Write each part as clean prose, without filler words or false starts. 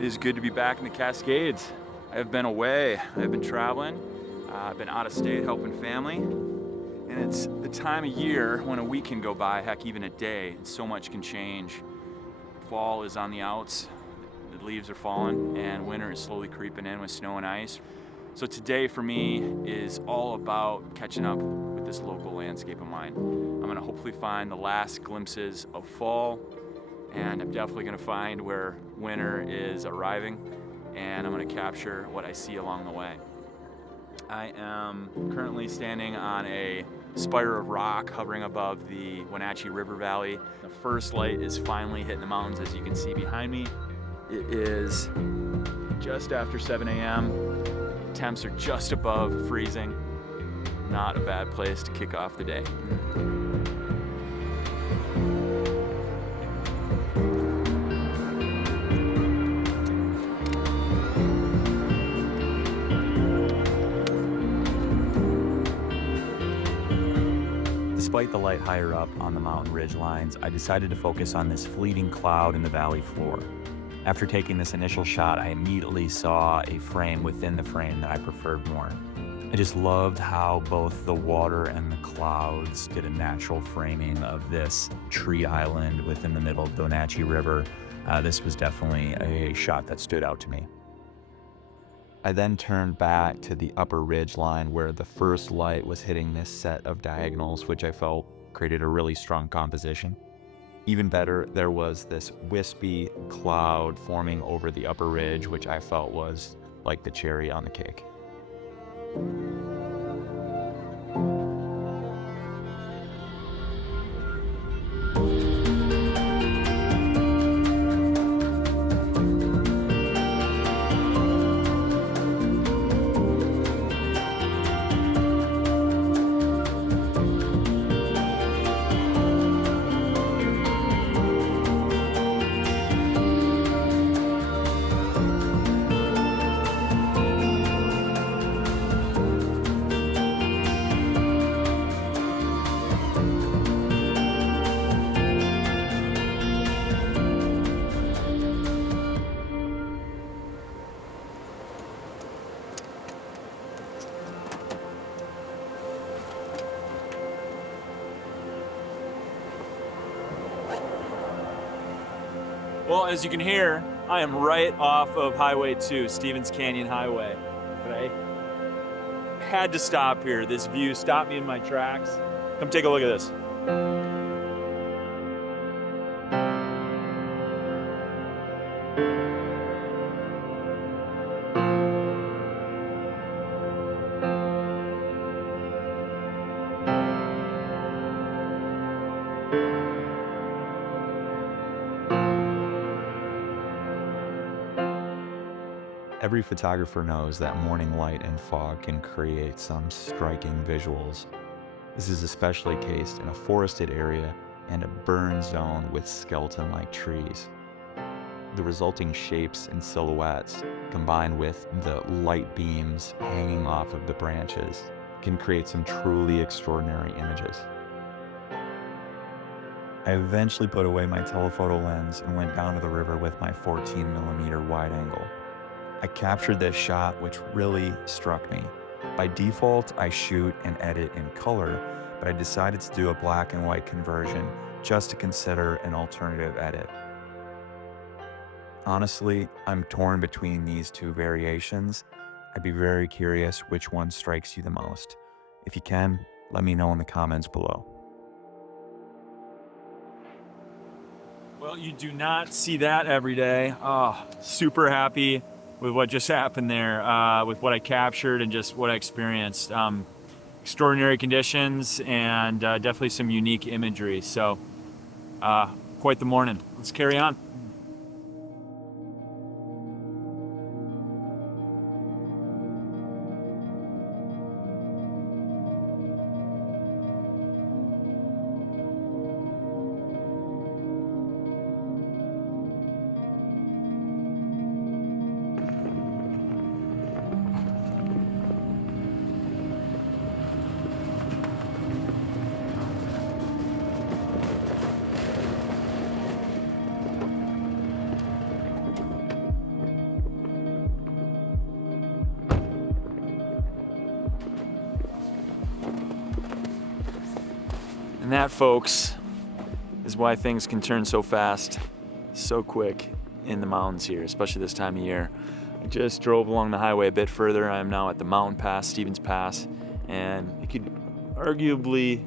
It is good to be back in the Cascades. I have been away, I've been traveling, I've been out of state helping family, and it's the time of year when a week can go by, heck, even a day, and so much can change. Fall is on the outs, the leaves are falling, and winter is slowly creeping in with snow and ice. So today for me is all about catching up with this local landscape of mine. I'm gonna hopefully find the last glimpses of fall, and I'm definitely gonna find where winter is arriving, and I'm gonna capture what I see along the way. I am currently standing on a spire of rock hovering above the Wenatchee River Valley. The first light is finally hitting the mountains, as you can see behind me. It is just after 7 a.m. Temps are just above freezing. Not a bad place to kick off the day. Despite the light higher up on the mountain ridge lines, I decided to focus on this fleeting cloud in the valley floor. After taking this initial shot, I immediately saw a frame within the frame that I preferred more. I just loved how both the water and the clouds did a natural framing of this tree island within the middle of the Wenatchee River. This was definitely a shot that stood out to me. I then turned back to the upper ridge line where the first light was hitting this set of diagonals, which I felt created a really strong composition. Even better, there was this wispy cloud forming over the upper ridge, which I felt was like the cherry on the cake. Well, as you can hear, I am right off of Highway 2, Stevens Canyon Highway. But I had to stop here. This view stopped me in my tracks. Come take a look at this. Every photographer knows that morning light and fog can create some striking visuals. This is especially cased in a forested area and a burn zone with skeleton-like trees. The resulting shapes and silhouettes, combined with the light beams hanging off of the branches, can create some truly extraordinary images. I eventually put away my telephoto lens and went down to the river with my 14mm wide angle. I captured this shot, which really struck me. By default, I shoot and edit in color, but I decided to do a black and white conversion just to consider an alternative edit. Honestly, I'm torn between these two variations. I'd be very curious which one strikes you the most. If you can, let me know in the comments below. Well, you do not see that every day. Oh, super happy with what just happened there, with what I captured and just what I experienced. Extraordinary conditions and definitely some unique imagery. So quite the morning. Let's carry on. And that, folks, is why things can turn so fast, so quick in the mountains here, especially this time of year. I just drove along the highway a bit further. I'm now at the mountain pass, Stevens Pass, and it could arguably,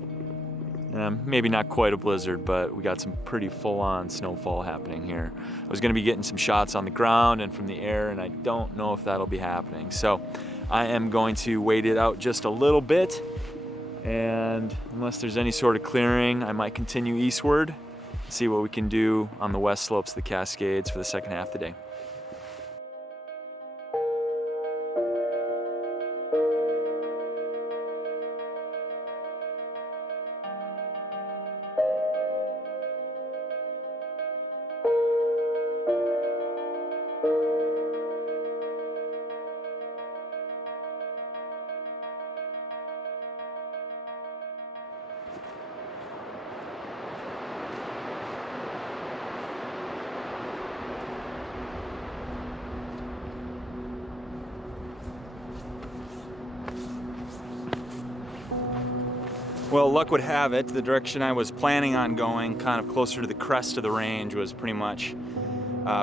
maybe not quite a blizzard, but we got some pretty full-on snowfall happening here. I was gonna be getting some shots on the ground and from the air, and I don't know if that'll be happening. So I am going to wait it out just a little bit, and unless there's any sort of clearing, I might continue eastward, see what we can do on the west slopes of the Cascades for the second half of the day. Well, luck would have it, the direction I was planning on going, kind of closer to the crest of the range, was pretty much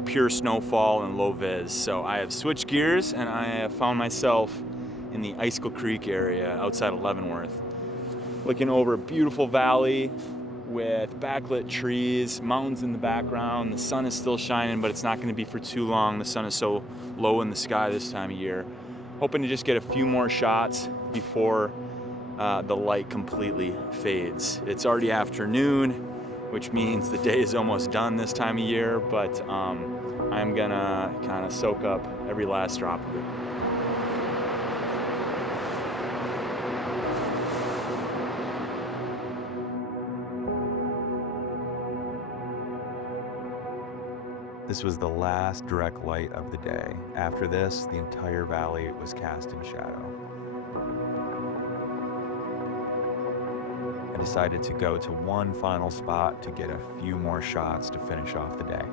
pure snowfall and low vis. So I have switched gears and I have found myself in the Icicle Creek area outside of Leavenworth. Looking over a beautiful valley with backlit trees, mountains in the background. The sun is still shining, but it's not going to be for too long. The sun is so low in the sky this time of year. Hoping to just get a few more shots before the light completely fades. It's already afternoon, which means the day is almost done this time of year, but I'm gonna kind of soak up every last drop of it. This was the last direct light of the day. After this, the entire valley was cast in shadow. I decided to go to one final spot to get a few more shots to finish off the day.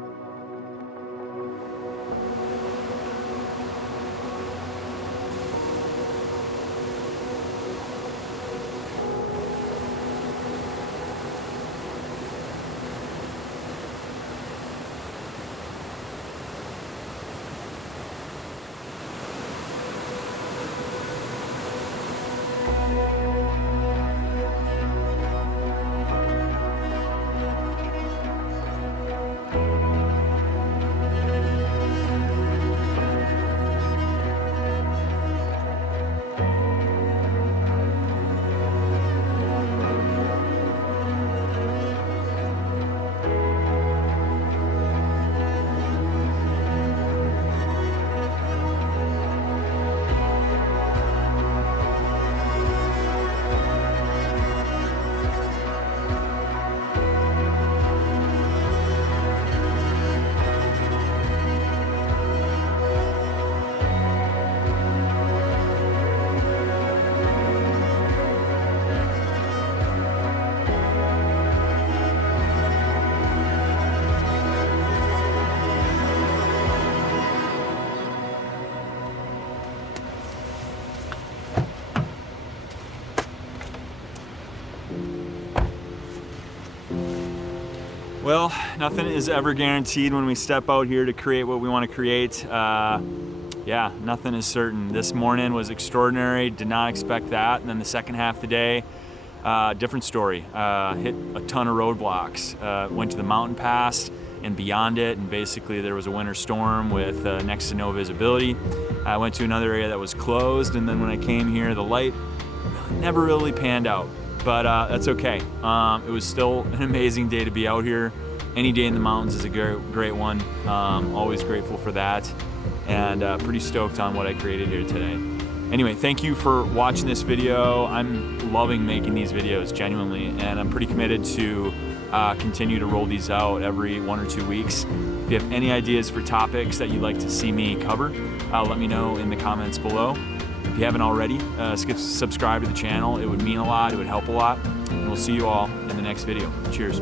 Well, nothing is ever guaranteed when we step out here to create what we want to create. Yeah, nothing is certain. This morning was extraordinary, did not expect that. And then the second half of the day, different story. Hit a ton of roadblocks. Went to the mountain pass and beyond it, and basically there was a winter storm with next to no visibility. I went to another area that was closed, and then when I came here, the light never really panned out. But that's okay. It was still an amazing day to be out here. Any day in the mountains is a great one. Always grateful for that, and pretty stoked on what I created here today. Anyway, thank you for watching this video. I'm loving making these videos, genuinely, and I'm pretty committed to continue to roll these out every 1 or 2 weeks. If you have any ideas for topics that you'd like to see me cover, let me know in the comments below. If you haven't already, subscribe to the channel. It would mean a lot, it would help a lot. And we'll see you all in the next video. Cheers.